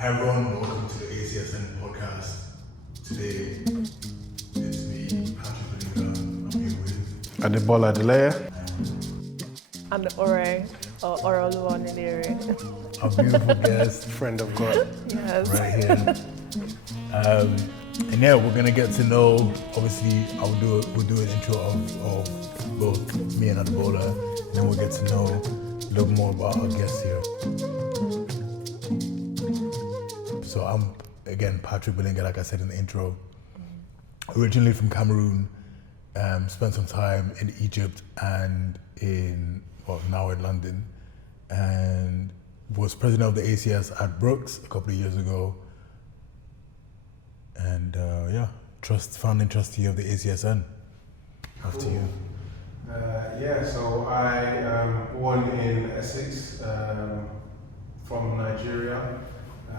Hi everyone, welcome to the ACSN podcast. Today, it's me, Patrick Oreoluwa. I'm here with Adebola Adeleye. And Oreoluwa Niliri. our beautiful guest, Friend of God. Yes. right here. And yeah, we're gonna get to know. Obviously, we'll do an intro of both me and Adebola, and then we'll get to know a little more about our guests here. So I'm again Patrick Oreoluwa, like I said in the intro. Originally from Cameroon, spent some time in Egypt and now in London, and was president of the ACS at Brooks a couple of years ago. And founding trustee of the ACSN. After you. So I am born in Essex, from Nigeria.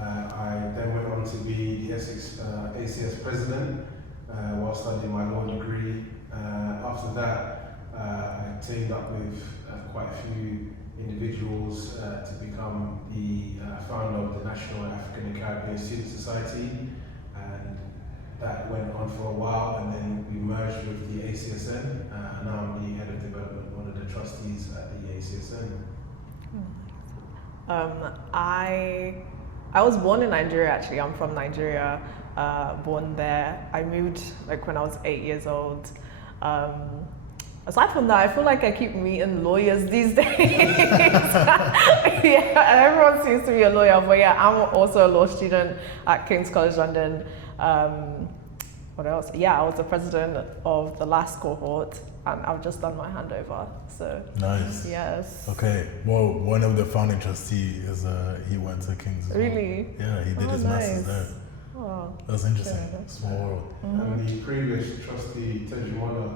I then went on to be the Essex ACS president while studying my law degree. After that, I teamed up with quite a few individuals to become the founder of the National African and Caribbean Student Society. And that went on for a while, and then we merged with the ACSN. And now I'm the head of development, one of the trustees at the ACSN. I was born in Nigeria, actually. I'm from Nigeria, born there. I moved when I was 8 years old. Aside from that, I feel like I keep meeting lawyers these days. Yeah, everyone seems to be a lawyer, but yeah, I'm also a law student at King's College London. What else? Yeah, I was the president of the last cohort, and I've just done my handover. So Nice. yes. Okay. Well, one of the founding trustees is he went to King's. As well. Really? Yeah, he did his nice. masters there. Oh, That's interesting. yeah. Small world. And the previous trustee, Tejumona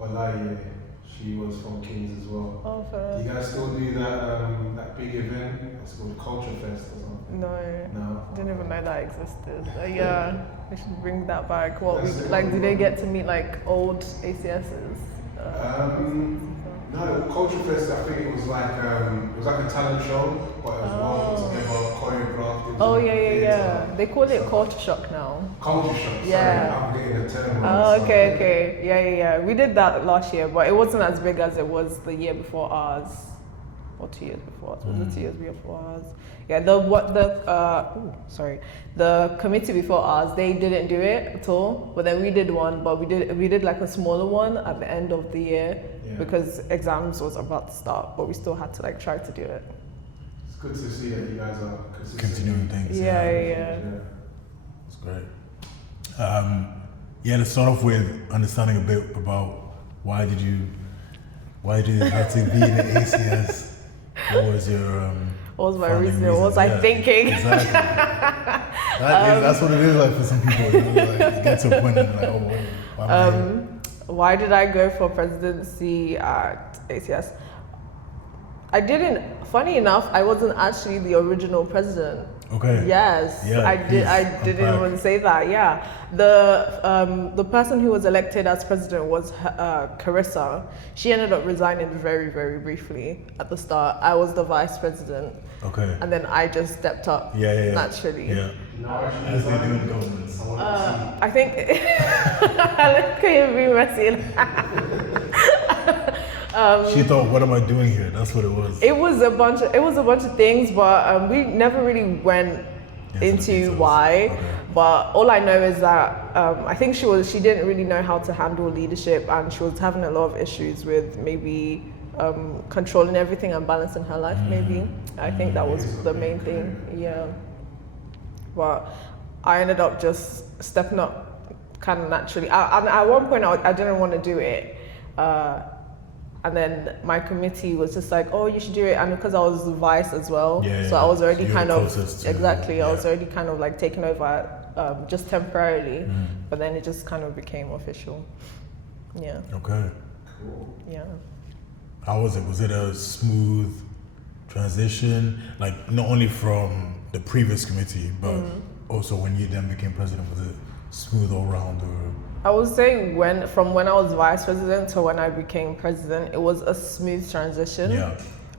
Olaye, she was from King's as well. oh, Do for you guys still do that big event? It's called Culture Fest or something? no. No. Didn't even know that existed. Yeah, we should bring that back. What we That's it. do they get to meet old ACSs? No, Culture Fest, I think it was like a talent show, but it was well put together, choreographed. It was Oh in yeah, the yeah, theatre. yeah. They call it culture shock now. Culture shock. Yeah. Sorry, I'm getting the term wrong. Oh, so- okay. Yeah. We did that last year, but it wasn't as big as it was the year before ours, or 2 years before ours. Was it 2 years before ours? Yeah. The committee before ours, they didn't do it at all. But then we did one, but we did like a smaller one at the end of the year Yeah. because exams was about to start, but we still had to try to do it. It's good to see that you guys are consistent. Continuing things. Yeah. That's great. Let's start off with understanding a bit about why did you have to be in the ACS? What was your What was my founding reason? What was I Yeah, thinking? Exactly. That's what it is like for some people. You get to a point and you're like, why am I here? Why did I go for presidency at ACS? Funny enough, I wasn't actually the original president. Okay. Yes, Yeah, I did. please, I didn't unpack. even say that. Yeah, the person who was elected as president was Carissa. She ended up resigning very, very briefly at the start. I was the vice president, Okay. and then I just stepped up Yeah. naturally. Yeah. No, actually, As they do in governments. I think. Can you be messy? She thought, what am I doing here? That's what it was. It was a bunch of things, but we never really went the into details. why. Okay. But all I know is that I think she didn't really know how to handle leadership, and she was having a lot of issues with maybe controlling everything and balancing her life. Maybe I think that was the main thing. Yeah. But I ended up just stepping up kind of naturally. At one point, I didn't want to do it. And then my committee was just like, oh, you should do it. And because I was the vice as well, Yeah, so I was already so you were kind of, closest to- exactly, I was yeah. already kind of taking over just temporarily. But then it just kind of became official. Yeah, Okay. yeah. How was it? Was it a smooth transition? Not only from the previous committee, but also when you then became president, was it smooth all round or? I would say from when I was vice president to when I became president, it was a smooth transition. Yeah.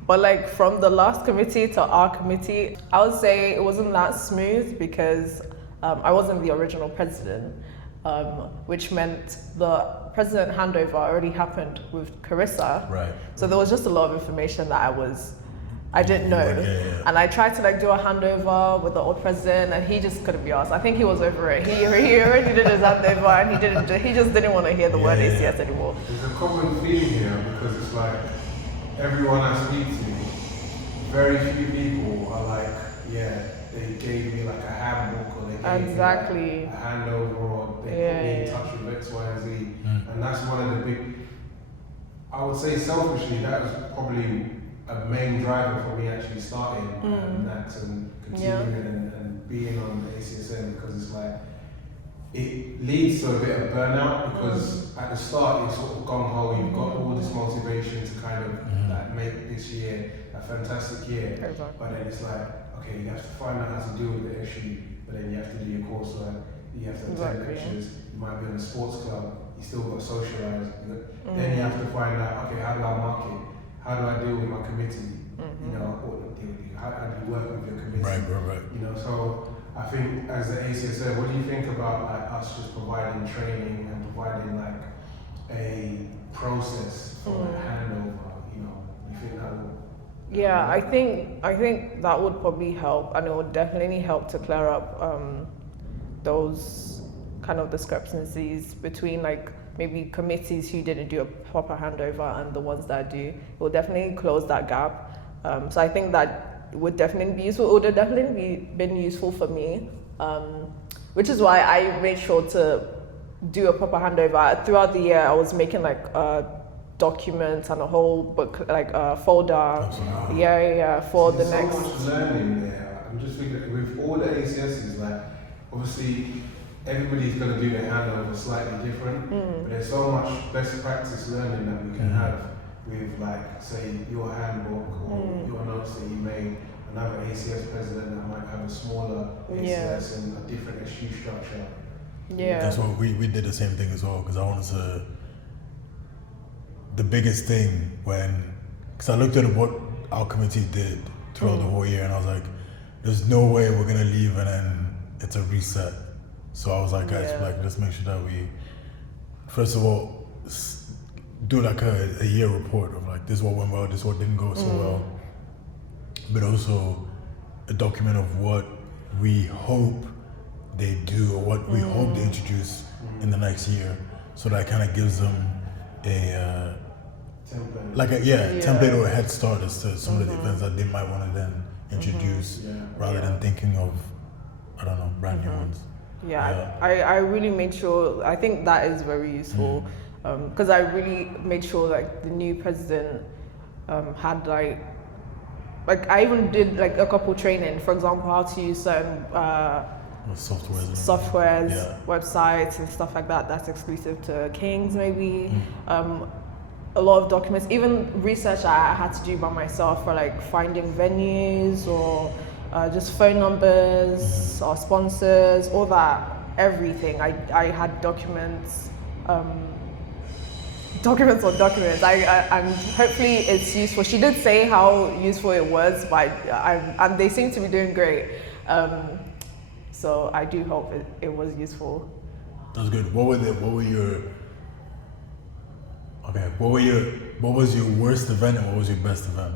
But like from the last committee to our committee, I would say it wasn't that smooth because I wasn't the original president, which meant the president handover already happened with Carissa. Right. So there was just a lot of information that I didn't know. Yeah. And I tried to like do a handover with the old president and he just couldn't be asked. I think he was over it. He already did his handover and he just didn't want to hear the word ACS anymore. There's a common theme here because it's like everyone I speak to, very few people are like, yeah, they gave me like a handbook or they gave me like a handover or they put me in touch with X, Y, and Z. And that's one of the big, I would say selfishly, that was probably a main driver for me actually starting NACS and continuing and being on the ACSN, because it's like, it leads to a bit of burnout because at the start you're sort of gung-ho, you've got all this motivation to kind of like make this year a fantastic year, but then it's like, okay, you have to find out how to deal with the issue, but then you have to do your coursework, you have to attend lectures, you might be in a sports club, you still got to socialise, then you have to find out, okay, how do I market? How do I deal with my committee? You know, how do you work with your committee? Right. You know, so I think as the ACSA, what do you think about like us just providing training and providing like a process for like handover? You know, you think that will? Yeah, I think that would probably help, and it would definitely help to clear up those kind of discrepancies between like maybe committees who didn't do a proper handover and the ones that do. It will definitely close that gap. So I think that would definitely be useful. It would have definitely been useful for me, which is why I made sure to do a proper handover. Throughout the year, I was making like documents and a whole book, like a folder. Absolutely. For There's the next. so much learning there. I'm just thinking with all the ACSs, like obviously everybody's going to do their handover slightly different, but there's so much best practice learning that we can have with like say your handbook or your notes that you made, another ACS president that might have a smaller ACS and a different SU structure. Yeah. That's what we did the same thing as well, because I wanted to, the biggest thing because I looked at what our committee did throughout the whole year and I was like, there's no way we're going to leave and then it's a reset. So I was like, guys, let's make sure that we, first of all, do like a year report of like, this is what went well, this is what didn't go so well. But also a document of what we hope they do or what we hope they introduce in the next year. So that kind of gives them a, template. Template or a head start as to some of the events that they might want to then introduce rather than thinking of, I don't know, brand new ones. I really made sure, I think that is very useful, because I really made sure like the new president had like I even did like a couple training, for example, how to use certain softwares, websites and stuff like that that's exclusive to Kings maybe. A lot of documents, even research I had to do by myself for like finding venues or just phone numbers or sponsors, all that, everything. I had documents, documents on documents. And hopefully it's useful. She did say how useful it was, but and they seem to be doing great. So I do hope it was useful. That's good. What was your worst event and what was your best event?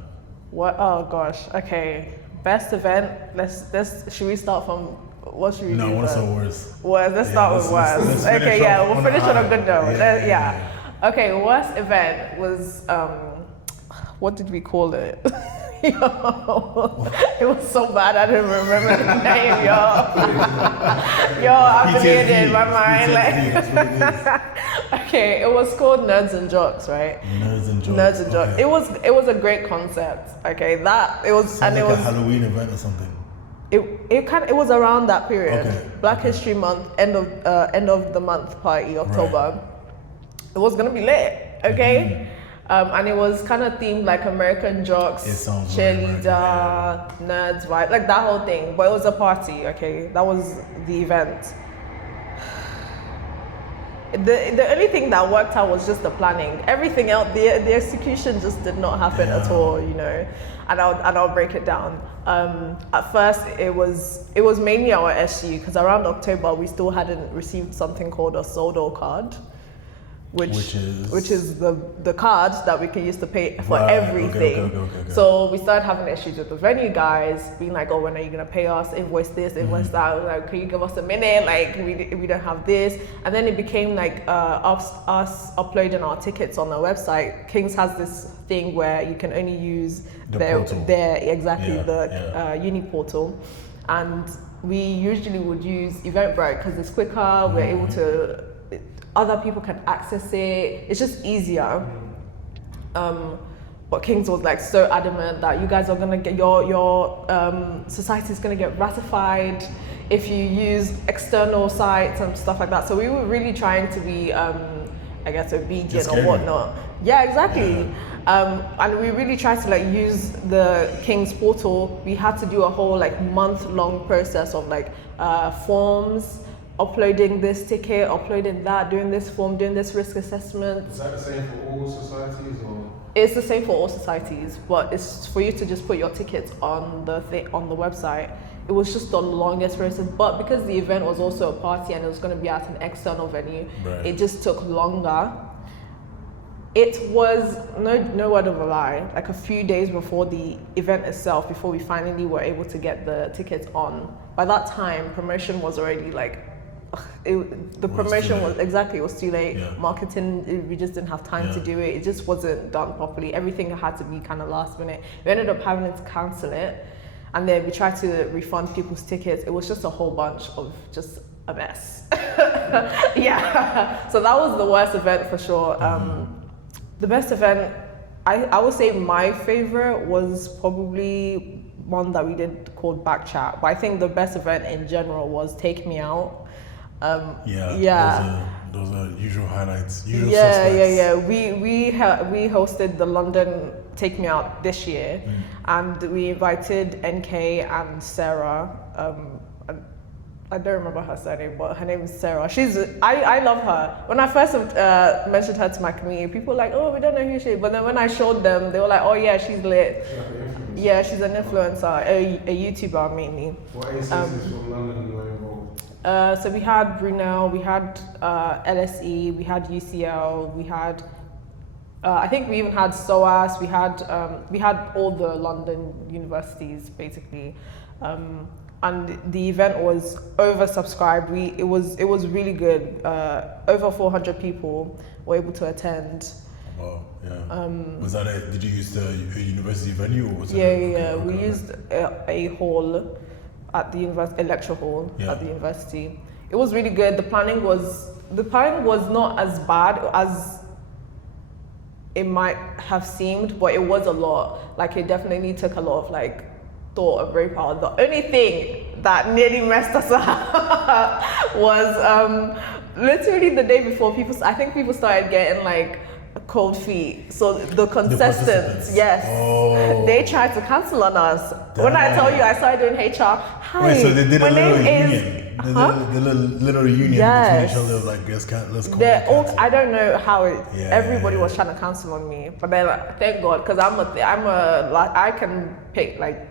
What? Oh gosh. Okay. Best event. Let's. Should we start from? What should we do? No, what's the worst? Well, let's start with worst. Okay, we'll finish on a good note. Okay, worst event was what did we call it? It was so bad I didn't remember the name, I'm forgetting in my mind. Okay, it was called Nerds and Jocks, right? Nerds and Jocks. Nerds and Jocks. Okay. It was a great concept. Okay, that it was. Sounds and like it was a Halloween event or something. It was around that period. Okay. Black History Month, end of the month party, October. Right. It was gonna be lit, okay? And it was kind of themed like American Jocks, cheerleader, nerds, right? Like that whole thing. But it was a party, okay? That was the event. The only thing that worked out was just the planning. Everything else, the execution just did not happen at all, you know. And I'll break it down. At first, it was mainly our SU, because around October we still hadn't received something called a Soldo card, which is the card that we can use to pay for everything. Okay. So we started having issues with the venue guys, being like, oh, when are you gonna pay us? Invoice this, invoice that. Like, can you give us a minute? Like, we don't have this. And then it became like us uploading our tickets on the website. Kings has this thing where you can only use their uni portal, and we usually would use Eventbrite because it's quicker. We're able to. Other people can access it. It's just easier. But Kings was like so adamant that you guys are gonna get your society is gonna get ratified if you use external sites and stuff like that. So we were really trying to be, I guess, obedient or whatnot. Yeah, exactly. And we really tried to like use the Kings portal. We had to do a whole like month-long process of like forms. Uploading this ticket, uploading that, doing this form, doing this risk assessment. Is that the same for all societies, or? It's the same for all societies, but it's for you to just put your tickets on the website. It was just the longest process, but because the event was also a party and it was going to be at an external venue, it just took longer. It was no word of a lie, like a few days before the event itself, before we finally were able to get the tickets on. By that time, promotion was already like. The promotion was it was too late. Marketing, we just didn't have time to do it. It just wasn't done properly. Everything had to be kind of last minute. We ended up having to cancel it, and then we tried to refund people's tickets. It was just a whole bunch of just a mess. So that was the worst event for sure. The best event, I would say my favorite was probably one that we did called Backchat. But I think the best event in general was Take Me Out. Those are usual highlights. Suspects. We hosted the London Take Me Out this year, and we invited NK and Sarah. I don't remember her surname, but her name is Sarah. I love her. When I first mentioned her to my community, people were like, oh, we don't know who she is. But then when I showed them, they were like, oh yeah, she's lit. Yeah, she's an influencer, a YouTuber mainly. What ACSs from London were involved? So we had Brunel, we had LSE, we had UCL, we had I think we even had SOAS, we had all the London universities basically, and the event was oversubscribed. It was really good. Over 400 people were able to attend. Wow, yeah. Was that did you use the university venue or was it? We used a hall at the university, a lecture hall at the university. It was really good. The planning was not as bad as it might have seemed, but it was a lot. Like, it definitely took a lot of like thought and brainpower. The only thing that nearly messed us up was literally the day before. I think people started getting like cold feet. So the contestants, they tried to cancel on us. Damn. When I tell you I started doing HR, hi, wait, so they did my a little name reunion. is... The little reunion between each other, like let's call I don't know how everybody was trying to cancel on me, but then thank God, because I can pick like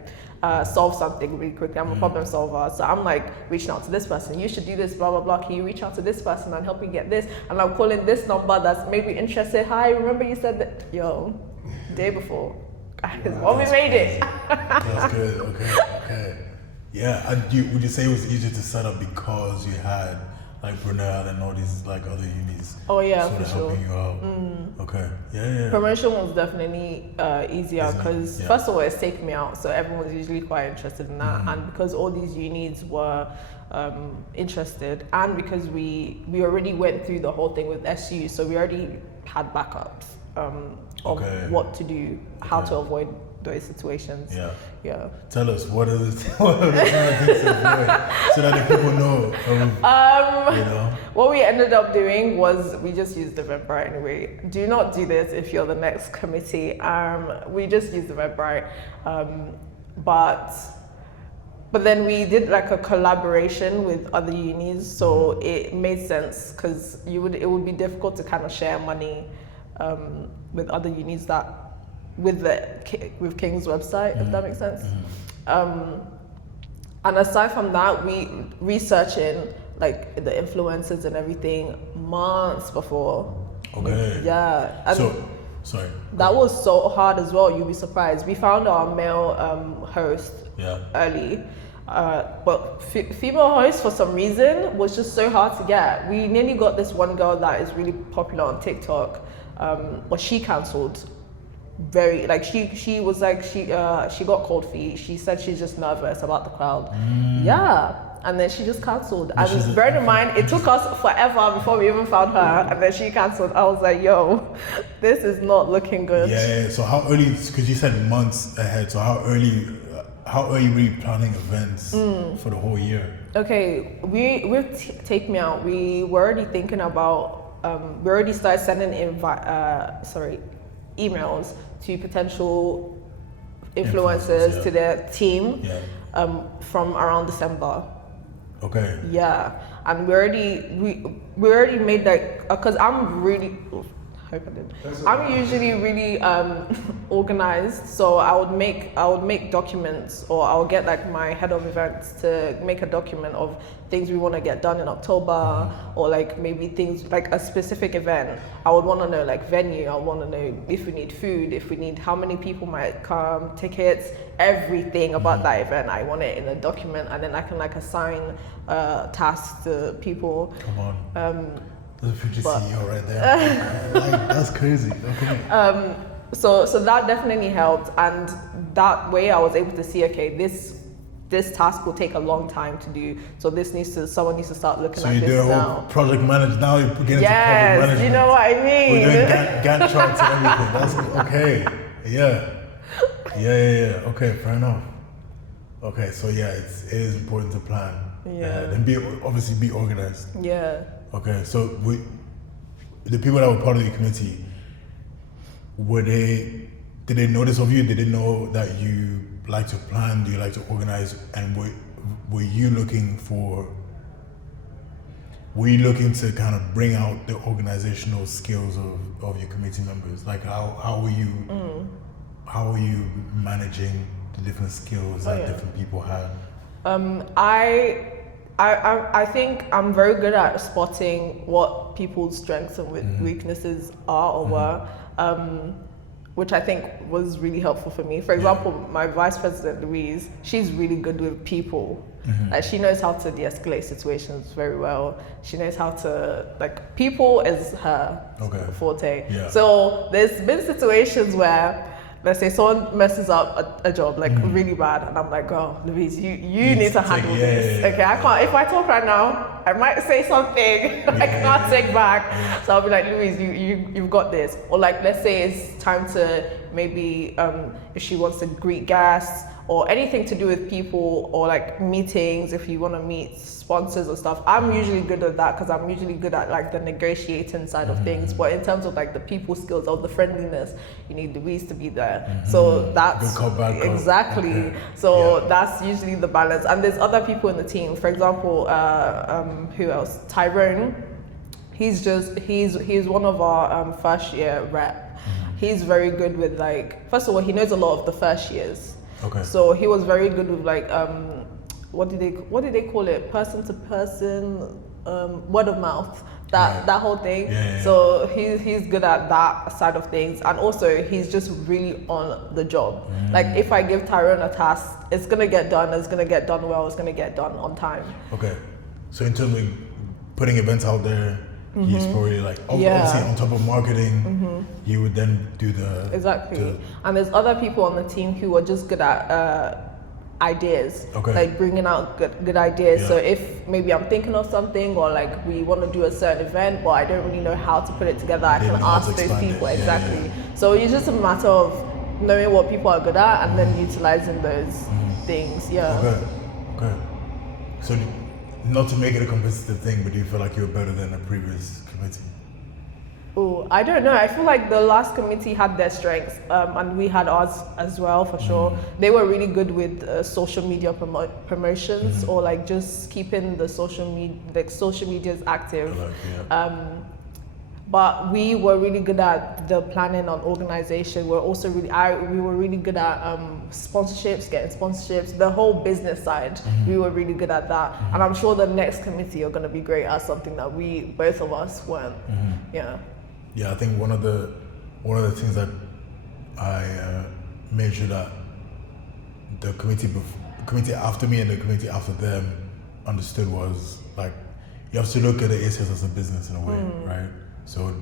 solve something really quickly. I'm a problem solver, so I'm like reaching out to this person. You should do this, blah blah blah. Can you reach out to this person and help me get this? And I'm calling this number that's maybe interested. Hi, remember you said that? Yo, day before, guys, we made it. That's good. Okay. Yeah, and would you say it was easier to set up because you had like Brunel and all these like other unis? Oh yeah, sort for of sure. Helping you out. Okay, yeah. Promotion was definitely easier because first of all, it's Take Me Out, so everyone was usually quite interested in that, and because all these unis were interested, and because we already went through the whole thing with SU, so we already had backups of what to do, how to avoid those situations. Yeah. Tell us what are the things to avoid so that the people know. What we ended up doing was we just used the Eventbrite anyway. Do not do this if you're the next committee. We just used the Eventbrite, but but then we did like a collaboration with other unis, so it made sense because it would be difficult to kind of share money with other unis with King's website, if that makes sense. And aside from that, we researching like the influencers and everything months before. Okay. Yeah. And sorry. that was so hard as well. You'd be surprised. We found our male host early, but female host for some reason was just so hard to get. We nearly got this one girl that is really popular on TikTok, but she cancelled. Very like she was like she got cold feet. She said she's just nervous about the crowd. Yeah. And then she just cancelled. And bearing in mind, it took us forever before we even found her, and then she cancelled. I was like, yo, this is not looking good. Yeah. So how early, because you said months ahead, so how early were you planning events for the whole year? Okay, with Take Me Out, we were already thinking about, we already started sending emails to potential influencers to their team from around December. Okay. Yeah, and we already made that because I'm really. Hope I did. I'm usually really organized, so I would make documents, or I'll get like my head of events to make a document of things we want to get done in October, or like maybe things like a specific event. I would want to know like venue. I want to know if we need food, if we need how many people might come, tickets, everything about that event. I want it in a document, and then I can like assign tasks to people. Come on. The future CEO right there. Like, that's crazy. Okay. So that definitely helped, and that way I was able to see, okay, this task will take a long time to do, so someone needs to start looking at this now. So you do a whole project management, now you're beginning to project management. Yes, you know what I mean? We're doing Gantt charts and everything. That's okay. Yeah. Okay, fair enough. Okay, so yeah, it is important to plan. Yeah. And obviously be organized. Yeah. Okay, so the people that were part of the committee, did they notice of you? Did they know that you like to plan, do you like to organize, and were you looking to kind of bring out the organizational skills of your committee members? Like how were you managing the different skills that different people had? I think I'm very good at spotting what people's strengths and weaknesses are or were, which I think was really helpful for me. For example, my vice president, Louise, she's really good with people. Like she knows how to de-escalate situations very well. She knows how to, like, people is her forte. Yeah. So there's been situations where, let's say someone messes up a job like really bad, and I'm like, girl, Louise, you need to handle this. Okay, I can't. If I talk right now, I might say something I can't take back. So I'll be like, Louise, you've got this. Or like, let's say it's time to maybe if she wants to greet guests or anything to do with people, or like meetings, if you want to meet sponsors or stuff, I'm usually good at that because I'm usually good at like the negotiating side of things. But in terms of like the people skills or the friendliness, you need Louise to be there. So that's exactly. Okay. So that's usually the balance. And there's other people in the team. For example, who else? Tyrone. He's one of our first year rep. He's very good with, like, first of all, he knows a lot of the first years. Okay. So he was very good with like what did they call it? Person to person, word of mouth. That whole thing. Yeah. So he's good at that side of things, and also he's just really on the job. Like if I give Tyrone a task, it's gonna get done. It's gonna get done well. It's gonna get done on time. Okay. So in terms of putting events out there, he's probably like obviously on top of marketing. He would then do the and there's other people on the team who are just good at ideas, like bringing out good ideas. So if maybe I'm thinking of something, or like we want to do a certain event but I don't really know how to put it together, I can ask those people. So it's just a matter of knowing what people are good at and then utilizing those things. Okay. So not to make it a competitive thing, but do you feel like you're better than a previous committee? Oh, I don't know. I feel like the last committee had their strengths, and we had ours as well, for sure. They were really good with social media promotions, or like just keeping the social medias active. But we were really good at the planning on organization. We were really good at sponsorships, getting sponsorships, the whole business side. We were really good at that. And I'm sure the next committee are going to be great at something that both of us weren't. Yeah. Yeah, I think one of the things that I made sure that the committee after me and the committee after them understood was like, you have to look at the ACS as a business in a way, right? So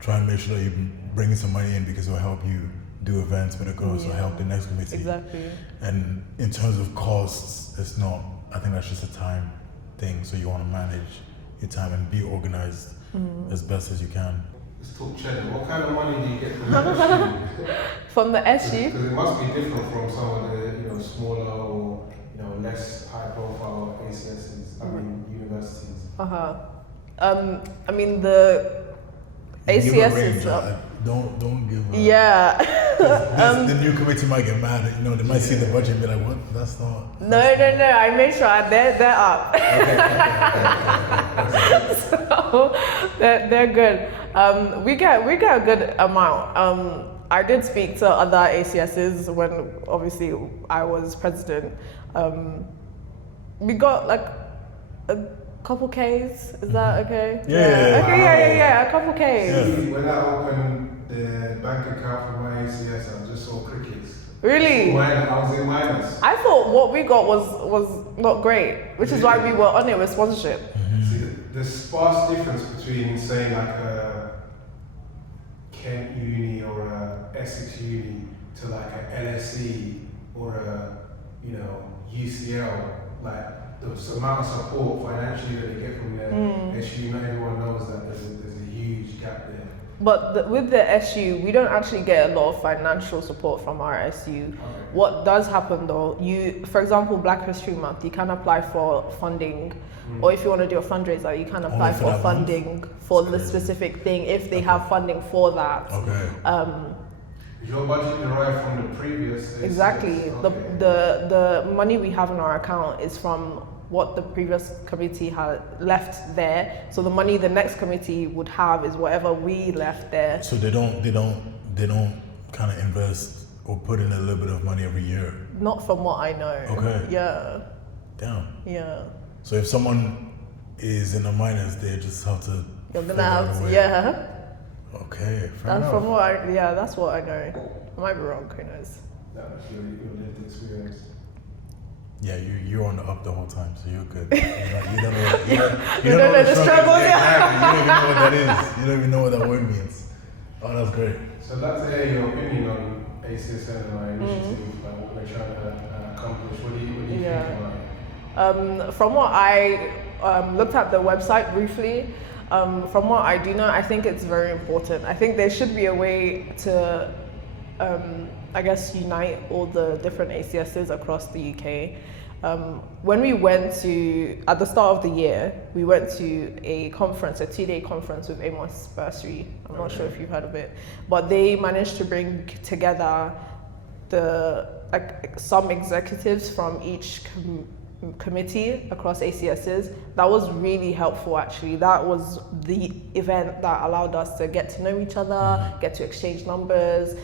try and make sure that you bring in some money in because it will help you do events, but it could also help the next committee. Exactly. And in terms of costs, it's not, I think that's just a time thing. So you want to manage your time and be organized as best as you can. Let's talk cheddar. What kind of money do you get from the SU? From the SU? Because it must be different from some of the smaller or less high profile ACSs, universities. I mean the ACS is don't give a, yeah. the new committee might get mad. They might see the budget and be like, "What? That's not." No. I made sure they're up. So they're good. We get a good amount. I did speak to other ACSs when obviously I was president. We got like a couple Ks. Is that okay? Yeah. A couple Ks. Yeah. When I opened the bank account for my ACS, I just saw crickets. Really? I was in minus. I thought what we got was not great, which is why we were on it with sponsorship. See, the sparse difference between, say, like a Kent Uni or a Essex Uni to like a LSE or a UCL, like the amount of support financially that they get from their SU, not everyone knows that there's a huge gap there. But with the SU, we don't actually get a lot of financial support from our SU. Okay. What does happen though, for example, Black History Month, you can apply for funding, or if you want to do a fundraiser, you can apply for funding for the specific thing if they have funding for that. Okay. Is your budget derived from the previous ACS? Exactly. Okay. The money we have in our account is from what the previous committee had left there. So the money the next committee would have is whatever we left there. So they don't kind of invest or put in a little bit of money every year. Not from what I know. Okay. Yeah. Damn. Yeah. So if someone is in the minus, they just have to. You're gonna have to, yeah. Okay. That's from what that's what I know. I might be wrong. Who knows? That was your lived experience. Yeah, you're on the up the whole time, so you're good. You don't know. You don't know the struggle. Exactly. You don't even know what that is. You don't even know what that word means. Oh, that's great. So I'd like to hear your opinion on ACSN and our initiative, like what we're trying to accomplish. What do you think about it? From what I looked at the website briefly, from what I do know, I think it's very important. I think there should be a way to, unite all the different ACSs across the UK. When we at the start of the year, we went to a conference, a 2-day conference with Amos Bursary. I'm not sure if you've heard of it, but they managed to bring together some executives from each committee across ACSs. That was really helpful actually. That was the event that allowed us to get to know each other, get to exchange numbers,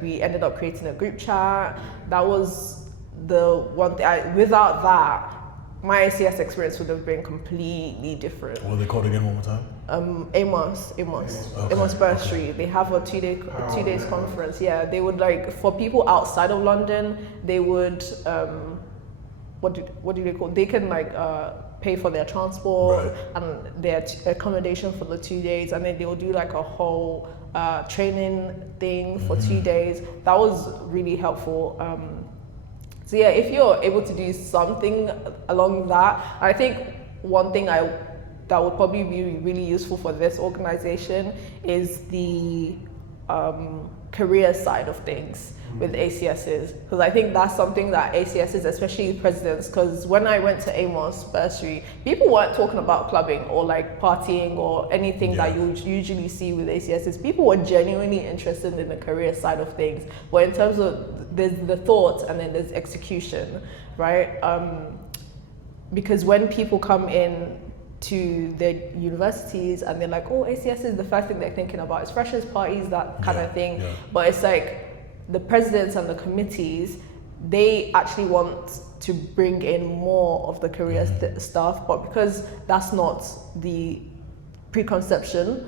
we ended up creating a group chat. That was the one thing. Without that, my ACS experience would have been completely different. What are they called again one more time? Amos Bursary. They have a 2 days conference. Yeah, they would for people outside of London, they would what do they call? They can pay for their transport and their accommodation for the 2 days, and then they will do a whole training thing for 2 days. That was really helpful. So yeah, if you're able to do something along that, I think one thing that would probably be really useful for this organization is the career side of things with ACSs, because I think that's something that ACSs, especially presidents, because when I went to Amos bursary, people weren't talking about clubbing or like partying or anything that you usually see with ACSs. People were genuinely interested in the career side of things, but in terms of there's the thought and then there's execution, right? Because when people come in to their universities and they're like, oh, ACS is the first thing they're thinking about, it's freshers parties, that kind of thing. But it's like the presidents and the committees, they actually want to bring in more of the career stuff, but because that's not the preconception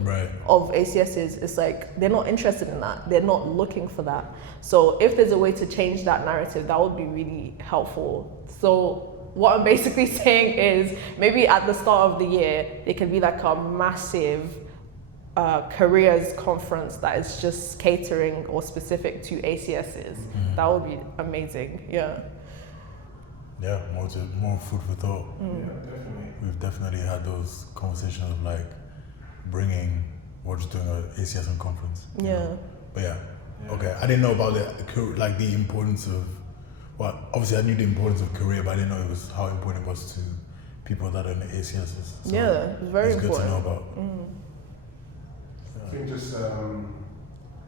of ACSs, it's like they're not interested in that, they're not looking for that. So if there's a way to change that narrative, that would be really helpful. So what I'm basically saying is maybe at the start of the year, there can be like a massive careers conference that is just catering or specific to ACSs. That would be amazing. Yeah, more food for thought. Yeah, definitely. We've definitely had those conversations of like bringing, we're just doing an ACSM conference. Yeah. Know? But okay. I didn't know about the importance of, well, obviously I knew the importance of career, but I didn't know it was how important it was to people that are in the ACSs. So it's very important. It's good to know about. I think just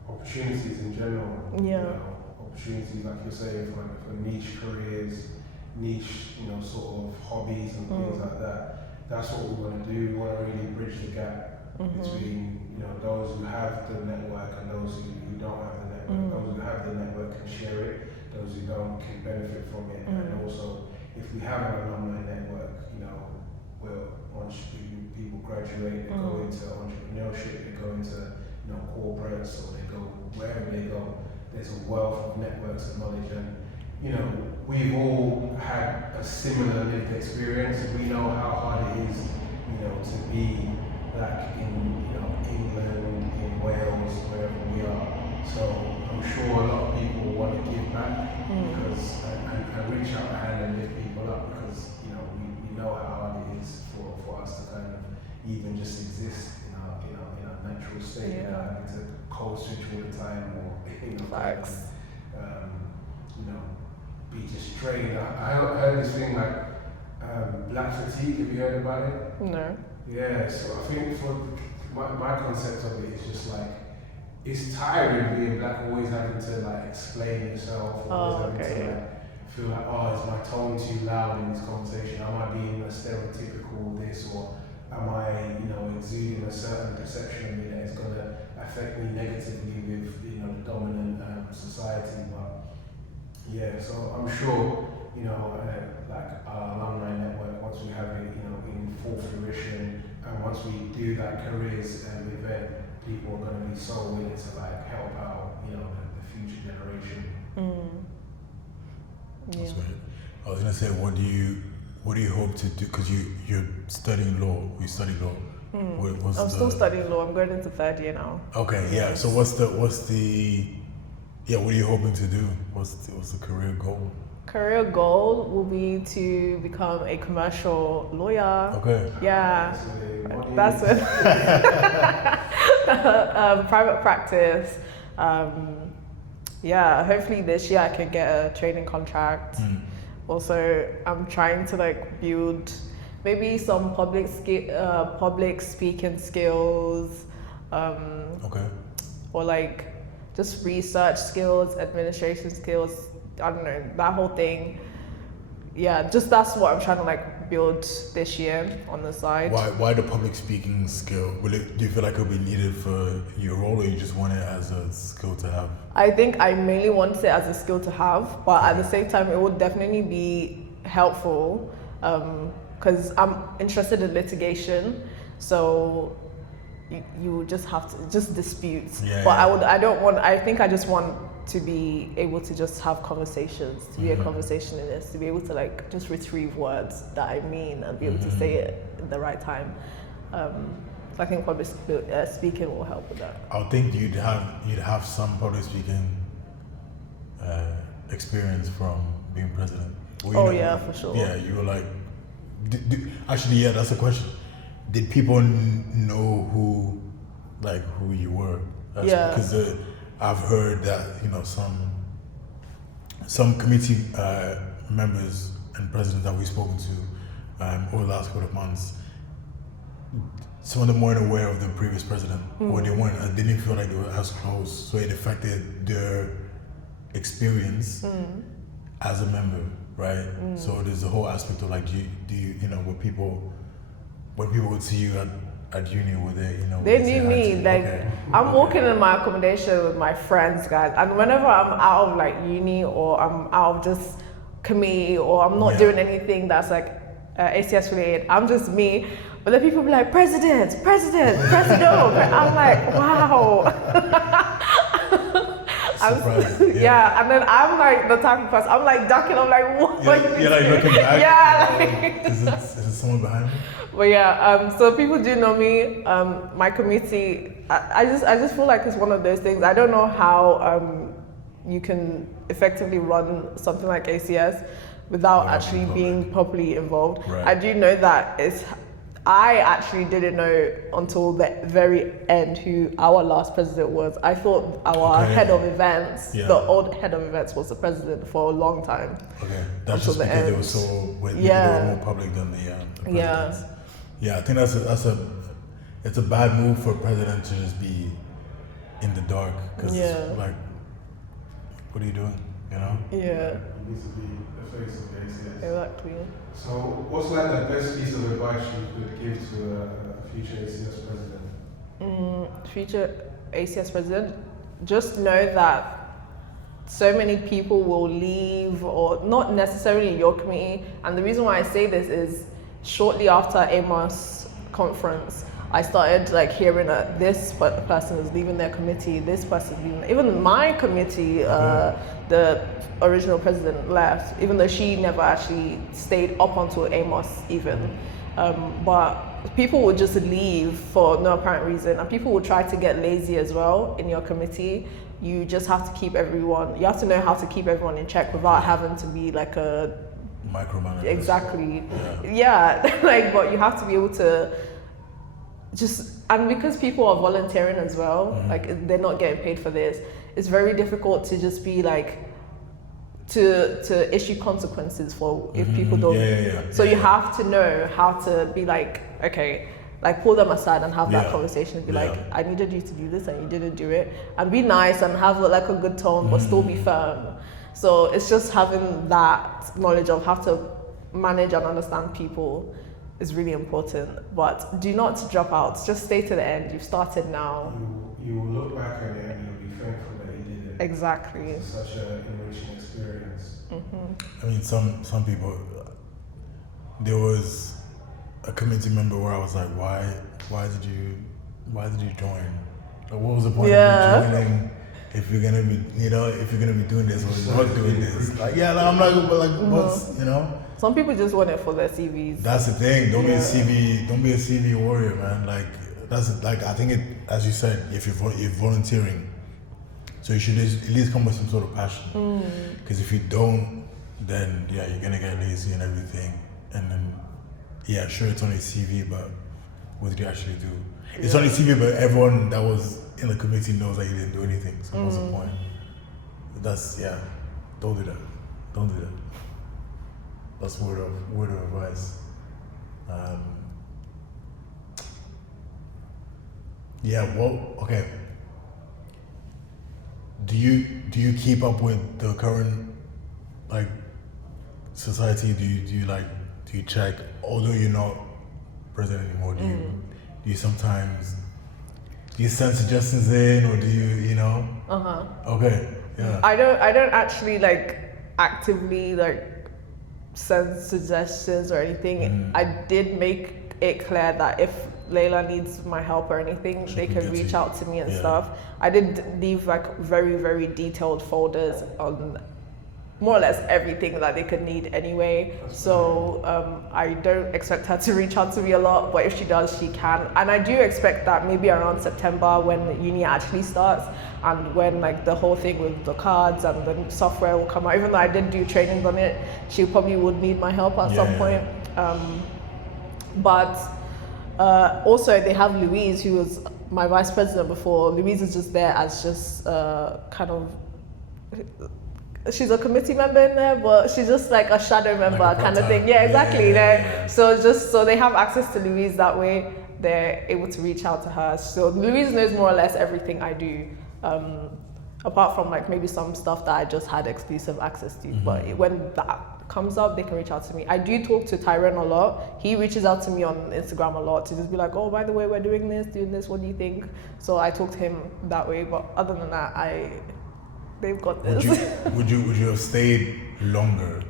opportunities in general. You know, opportunities, like you're saying, for niche careers, niche, sort of hobbies and things like that. That's what we want to do. We want to really bridge the gap between, those who have the network and those who don't have the network. Those who have the network can share it. Those who don't can benefit from it. And also, if we have an alumni network, once people graduate, they go into entrepreneurship, they go into corporates, or they go wherever they go. There's a wealth of networks of knowledge, and we've all had a similar lived experience. We know how hard it is, to be back in England, in Wales, wherever we are. So I'm sure a lot of people want to give back because and reach out a hand and lift people up, because we know how hard it is for us to kind of even just exist in our natural state without having to code switch all the time, or be just trained. I heard this thing like black fatigue. Have you heard about it? No. Yeah. So I think for my concept of it is just like, it's tiring being black, always having to like explain yourself, always having to feel like, is my tone too loud in this conversation? Am I being a stereotypical this, or am I, exuding a certain perception of me that is going to affect me negatively with, the dominant society? But so I'm sure, like our alumni network, once we have it, in full fruition, and once we do that careers event, people are going to be so willing to like help out, the future generation. That's right. I was gonna say, what do you hope to do? Because you're studying law. You study law. I'm still studying law. I'm going into third year now. Okay, yeah. So what are you hoping to do? What's the career goal? Career goal will be to become a commercial lawyer. Okay. Yeah, that's it. Private practice. Hopefully this year I can get a training contract. Also, I'm trying to like build maybe some public speaking skills. Or like just research skills, administration skills. I don't know, that whole thing. Yeah, just that's what I'm trying to like build this year on the side. Why the public speaking skill? Do you feel like it'll be needed for your role, or you just want it as a skill to have? I think I mainly want it as a skill to have, but at the same time, it would definitely be helpful because I'm interested in litigation. So you just have to just dispute. I think I just want to be able to just have conversations, to be a conversationalist, to be able to like just retrieve words that I mean and be able to say it at the right time. So I think public speaking will help with that. I would think you'd have some public speaking experience from being president. For sure. Yeah, you were like, actually, that's the question. Did people know who you were? Because I've heard that some committee members and presidents that we've spoken to over the last couple of months, some of them weren't aware of the previous president, or they didn't feel like they were as close, so it affected their experience as a member, right? So there's the whole aspect of like, do you when people would see you at uni, were they knew me. Like, okay. I'm walking in my accommodation with my friends, guys, and whenever I'm out of like uni or I'm out of just committee or I'm not doing anything that's like ACS related, I'm just me. But then people be like, president. I'm like, wow. Yeah, and then I'm like the type of person, I'm like ducking, I'm like, what? You're like looking back? Yeah. Is it someone behind me? But yeah, so people do know me. My committee, I just feel like it's one of those things. I don't know how you can effectively run something like ACS without actually being properly involved. Right. I do know that I actually didn't know until the very end who our last president was. I thought our head of events, the old head of events, was the president for a long time. Okay, that's just because they were so they were more public than the presidents. Yeah, I think it's a bad move for a president to just be in the dark, because it's like, what are you doing? Yeah. You need to be the face of the ACS. Exactly. So, what's like the best piece of advice you could give to a future ACS president? Future ACS president, just know that so many people will leave, or not necessarily in your committee. And the reason why I say this is shortly after AMOS conference, I started like hearing that this person is leaving their committee, this person is leaving. Even my committee, the original president left, even though she never actually stayed up until AMOS even. But people would just leave for no apparent reason, and people will try to get lazy as well in your committee. You just have to you have to know how to keep everyone in check without having to be like a micromanager. Exactly. Yeah. Like, but you have to be able to and because people are volunteering as well, like they're not getting paid for this, it's very difficult to just be like, to issue consequences for if people don't. So you have to know how to be like, okay, like pull them aside and have that conversation and be like, I needed you to do this and you didn't do it, and be nice and have like a good tone but still be firm. So it's just having that knowledge of how to manage and understand people is really important. But do not drop out. Just stay to the end. You've started now. You will look back at it and you'll be thankful that you did it. Exactly. It's such an enriching experience. I mean, some people. There was a committee member where I was like, why did you join? Like, what was the point of you joining? If you're gonna be, doing this or not doing this, I'm not. But like, what's, Some people just want it for their CVs. That's the thing. Don't be a CV warrior, man. Like, that's like, I think as you said, if you're volunteering, so you should at least come with some sort of passion. Because if you don't, then you're gonna get lazy and everything. And then, sure, it's on a CV, but what did you actually do? It's on a CV, but everyone that was in the committee knows that you didn't do anything. So what's the point? That's don't do that. Don't do that. That's word of advice. Okay. Do you keep up with the current like society? Do you check? Although you're not president anymore, do you sometimes send suggestions in, or do you Okay. Yeah. I don't actually like actively like send suggestions or anything. I did make it clear that if Layla needs my help or anything, they can reach out to me and stuff. I did leave like very, very detailed folders on more or less everything that they could need anyway. So I don't expect her to reach out to me a lot, but if she does, she can. And I do expect that maybe around September, when uni actually starts and when like the whole thing with the cards and the software will come out, even though I did do trainings on it, she probably would need my help at some point. But also they have Louise, who was my vice president before. Louise is just there as just kind of. She's a committee member in there, but she's just like a shadow member Like a kind of part-time. thing. Yeah, exactly. Yeah. So they have access to Louise that way. They're able to reach out to her. So Louise knows more or less everything I do, apart from like maybe some stuff that I just had exclusive access to. But when that comes up, they can reach out to me. I do talk to Tyrone a lot. He reaches out to me on Instagram a lot to just be like, oh, by the way, we're doing this, what do you think? So I talk to him that way. But other than that, they've got this. Would you have stayed longer?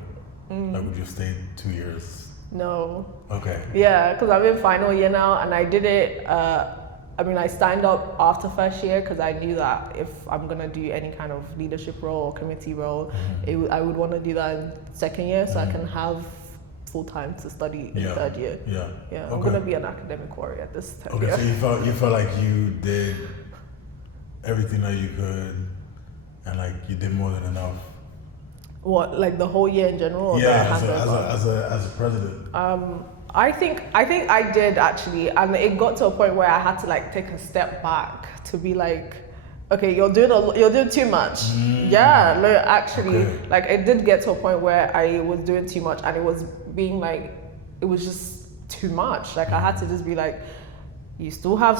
Like, would you have stayed 2 years? No. Okay. Yeah, because I'm in final year now, and I did it. I signed up after first year because I knew that if I'm gonna do any kind of leadership role or committee role, I would want to do that in second year, so I can have full time to study in third year. Yeah. I'm gonna be an academic warrior this time. Okay, so you felt like you did everything that you could, and like you did more than enough. What, like the whole year in general? Or Yeah, as a president. I think I did actually, and it got to a point where I had to like take a step back to be like, okay, you're doing too much. Yeah, no, actually, like it did get to a point where I was doing too much, and it was being like, it was just too much. Like I had to just be like, you still have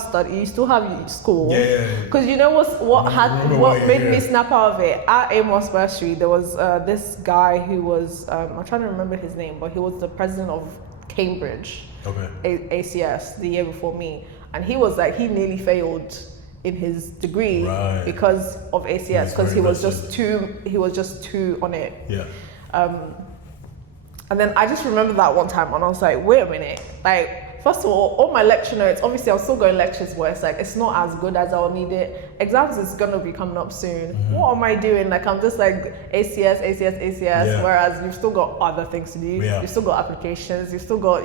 school. Yeah. Because you know what made me snap out of it? At Amos Bursary, there was this guy who was, I'm trying to remember his name, but he was the president of Cambridge, ACS, the year before me. And he was like, he nearly failed in his degree because of ACS, because he was just too on it. Yeah. And then I just remember that one time, and I was like, wait a minute, like, first of all my lecture notes, obviously I'll still go in lectures where it's like, it's not as good as I'll need it. Exams is gonna be coming up soon. What am I doing? Like, I'm just like ACS, whereas you've still got other things to do. You've still got applications, you've still got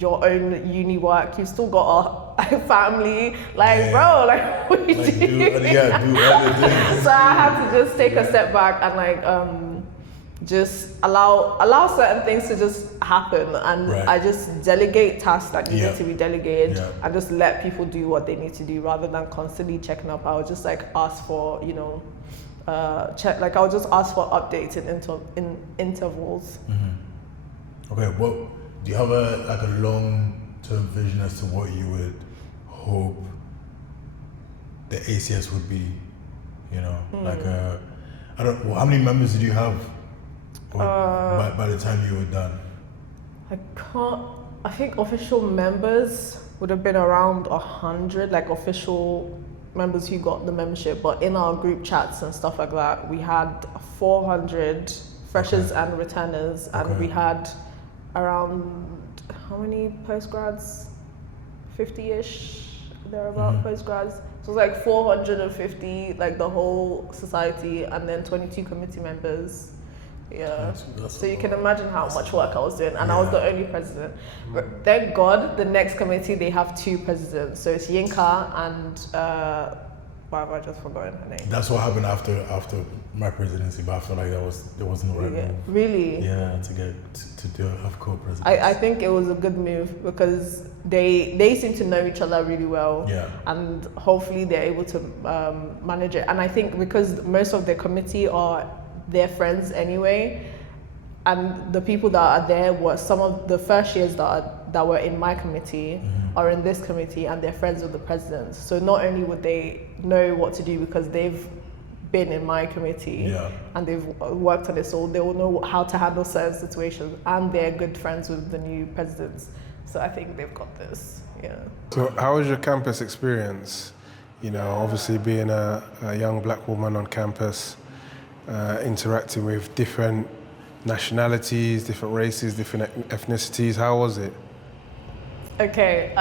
your own uni work, you've still got a family. Like, bro, like, what are you doing? Do other things. So I had to just take a step back and like, just allow certain things to just happen, and I just delegate tasks that needed to be delegated, and just let people do what they need to do rather than constantly checking up. I would just like ask for, I'll just ask for updates in intervals. Okay, well, do you have a long-term vision as to what you would hope the ACS would be? How many members did you have? By the time you were done? I think official members would have been around 100, like official members who got the membership, but in our group chats and stuff like that, we had 400 freshers and returners, and we had around, how many postgrads? 50-ish, thereabout postgrads. So it was like 450, like the whole society, and then 22 committee members. Yeah, so you can imagine how much work I was doing, and I was the only president. But thank God, the next committee, they have 2 presidents. So it's Yinka and why have I just forgotten her name? That's what happened after my presidency, but I feel like there wasn't the right move. Really? Yeah, to have co-presidents. I think it was a good move because they seem to know each other really well. Yeah. And hopefully they're able to manage it. And I think because most of the committee are their friends anyway, and the people that are there were some of the first years that were in my committee are in this committee, and they're friends with the president. So not only would they know what to do because they've been in my committee and they've worked on it, so they will know how to handle certain situations, and they're good friends with the new presidents. So I think they've got this. Yeah. So how was your campus experience? Obviously being a young black woman on campus, interacting with different nationalities, different races, different ethnicities. How was it? Okay.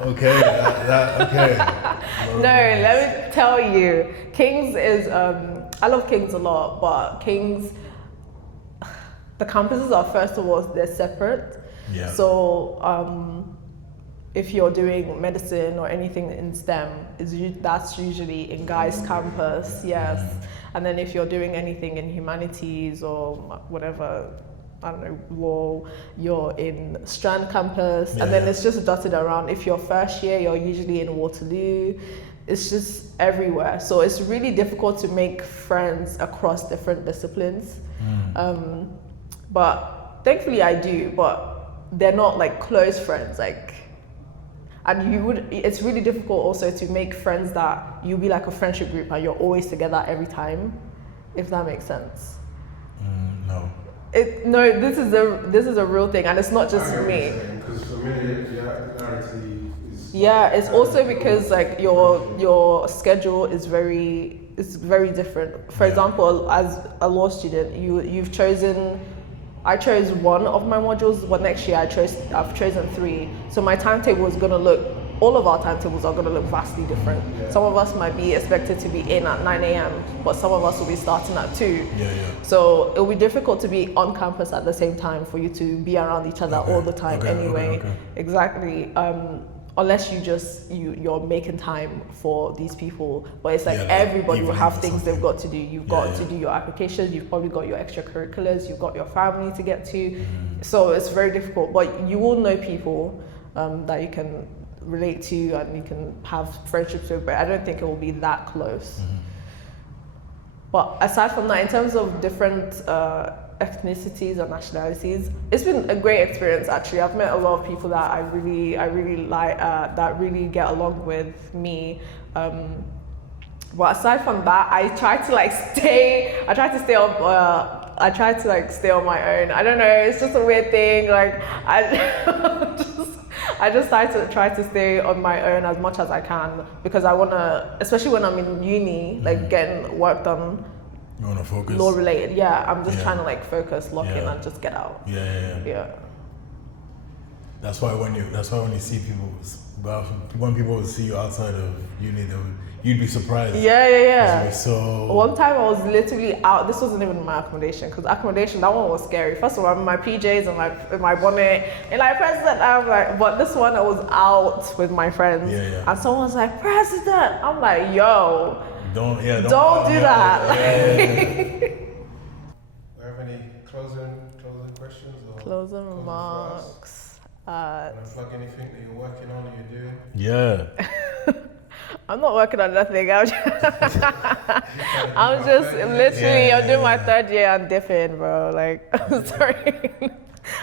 Okay. No, let me tell you, King's is, I love King's a lot, but King's, the campuses are, first of all, they're separate. Yeah. So, if you're doing medicine or anything in STEM, that's usually in Guy's campus, yes. And then if you're doing anything in humanities or whatever, I don't know, law, you're in Strand campus, Yeah, and then yeah. it's just dotted around. If you're first year, you're usually in Waterloo. It's just everywhere. So it's really difficult to make friends across different disciplines. But thankfully I do, but they're not like close friends. Like, and it's really difficult also to make friends that you'll be like a friendship group and you're always together every time, if that makes sense. No. No, this is a real thing, and it's not just me. Because familiarity is. Yeah, it's also because like your schedule is very different. For example, as a law student, you've chosen. I chose one of my modules, but next year I've chosen 3. So my timetable is gonna look. All of our timetables are gonna look vastly different. Yeah. Some of us might be expected to be in at 9 a.m., but some of us will be starting at 2. Yeah. So it'll be difficult to be on campus at the same time for you to be around each other all the time anyway. Okay. Exactly. Unless you're making time for these people, but it's like Yeah, like everybody will evening have or things something. they've got to do. You've Yeah, got to do your applications. You've probably got your extracurriculars. You've got your family to get to. So it's very difficult. But you will know people that you can relate to and you can have friendships with. But I don't think it will be that close. But aside from that, in terms of different ethnicities or nationalities, it's been a great experience actually. I've met a lot of people that I really like, that really get along with me. But aside from that, I try to stay on my own. I don't know, it's just a weird thing. Like I just try to stay on my own as much as I can, because I wanna, especially when I'm in uni, like getting work done. You want to focus? Law related, yeah. I'm just Yeah. trying to like focus, lock in, Yeah. and just get out. Yeah. That's why when you see people, when people see you outside of uni, you'd be surprised. Yeah. So One time I was literally out. This wasn't even my accommodation, because accommodation, that one was scary. First of all, I'm in my PJs and my bonnet, and like, President, I'm like, but this one I was out with my friends, and someone was like, President. I'm like, yo, don't do that. Do you have any closing questions or Closing remarks. Want to plug anything that you're working on or you're doing? Yeah. I'm not working on nothing. I'm just literally, I'm doing my 3rd year and dipping, bro. Like, I'm sorry.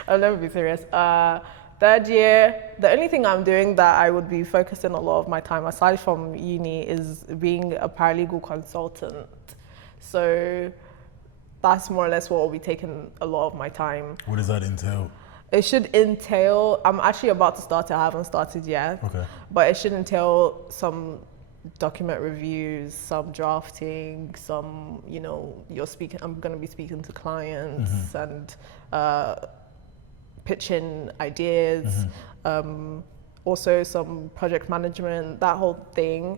I'll never be serious. 3rd year, the only thing I'm doing that I would be focusing a lot of my time, aside from uni, is being a paralegal consultant. So that's more or less what will be taking a lot of my time. What does that entail? It should entail, I'm actually about to start it, I haven't started yet. Okay. But it should entail some document reviews, some drafting, some, I'm going to be speaking to clients and pitching ideas, also some project management, that whole thing.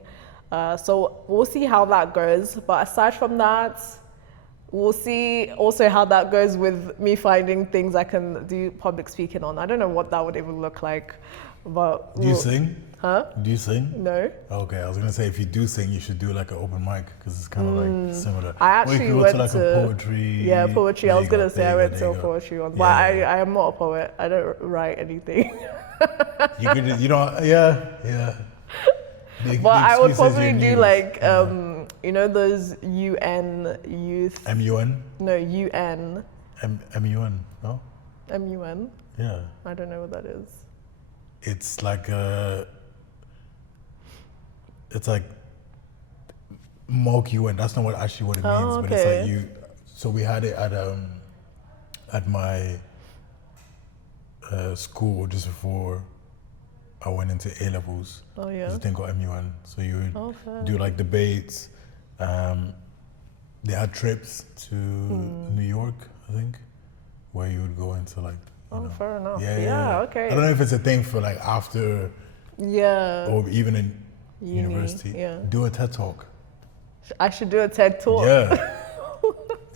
So we'll see how that goes. But aside from that, we'll see also how that goes with me finding things I can do public speaking on. I don't know what that would even look like, but... Do you sing? Huh? Do you sing? No. Okay, I was gonna say if you do sing, you should do like an open mic, because it's kind of like similar. I actually or if you went to like a poetry. Yeah, poetry. I was gonna say I went to a go. poetry one, Yeah, but yeah. I am not a poet. I don't write anything. You could, yeah. But I would excuses probably you do use. like, those UN youth. MUN? No, UN. MUN, no? MUN. Yeah. I don't know what that is. It's like it's like mock UN. That's not what it means, Oh, but it's okay. like you. So we had it at my school just before I went into A levels. Oh yeah. There's a thing called MUN. So you would Oh, fair. do like debates. They had trips to New York, I think, where you would go into like. Fair enough. Yeah. Okay. I don't know if it's a thing for like after Yeah. or even in Uni, university. yeah. Do a TED talk. I should do a TED talk. Yeah.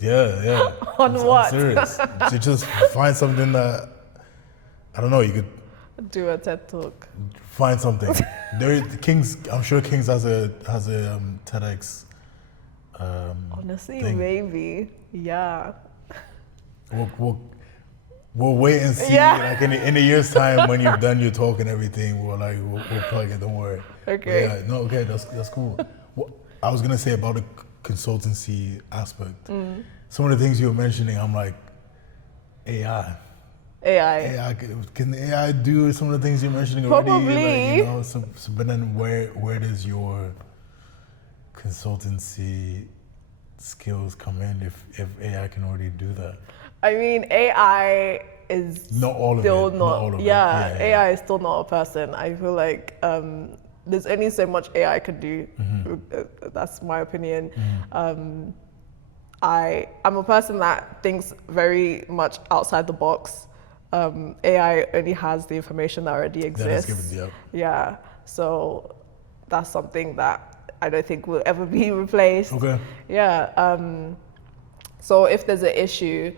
Yeah. On I'm what? serious. To just find something that I don't know. You could Do a TED talk. find something. I'm sure Kings has a TEDx. Honestly, thing. maybe. Yeah. We'll wait and see. Yeah. Like in a year's time, when you've done your talk and everything, we'll plug it. Don't worry. Okay. But yeah, no, okay, that's cool. What I was gonna say about the consultancy aspect. Some of the things you were mentioning, I'm like, AI. AI. Can AI do some of the things you're mentioning already? Probably. Like, so but then where does your consultancy skills come in if AI can already do that? I mean, AI is Not all of still it. not. Not all of it. Yeah, Yeah. AI is still not a person. I feel like there's only so much AI can do. That's my opinion. I'm a person that thinks very much outside the box. AI only has the information that already exists. That is given, Yeah, so that's something that I don't think will ever be replaced. Okay. Yeah. So if there's an issue,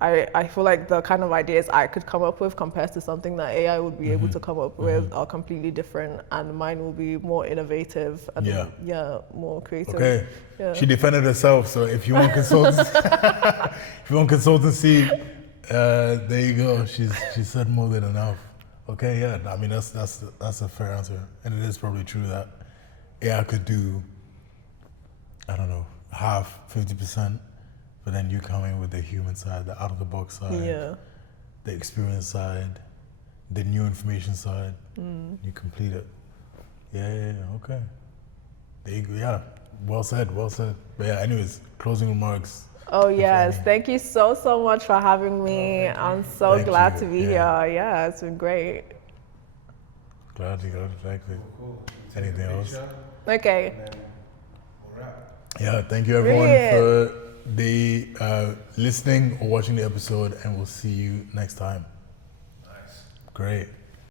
I feel like the kind of ideas I could come up with compared to something that AI would be able to come up with are completely different, and mine will be more innovative and more creative. Okay. Yeah. She defended herself. So if you want consultancy, there you go. She said more than enough. Okay, yeah. I mean that's a fair answer, and it is probably true that AI could do, I don't know, half, 50%, but then you come in with the human side, the out of the box side, the experience side, the new information side. You complete it. Yeah. Okay. There you go. Yeah. Well said. But yeah. Anyways, closing remarks. Oh yes, thank you so much for having me. I'm so glad to be here. Yeah, it's been great. Glad to go. Exactly. Cool. Anything else? Okay. Yeah, thank you everyone for the listening or watching the episode, and we'll see you next time. Nice. Great.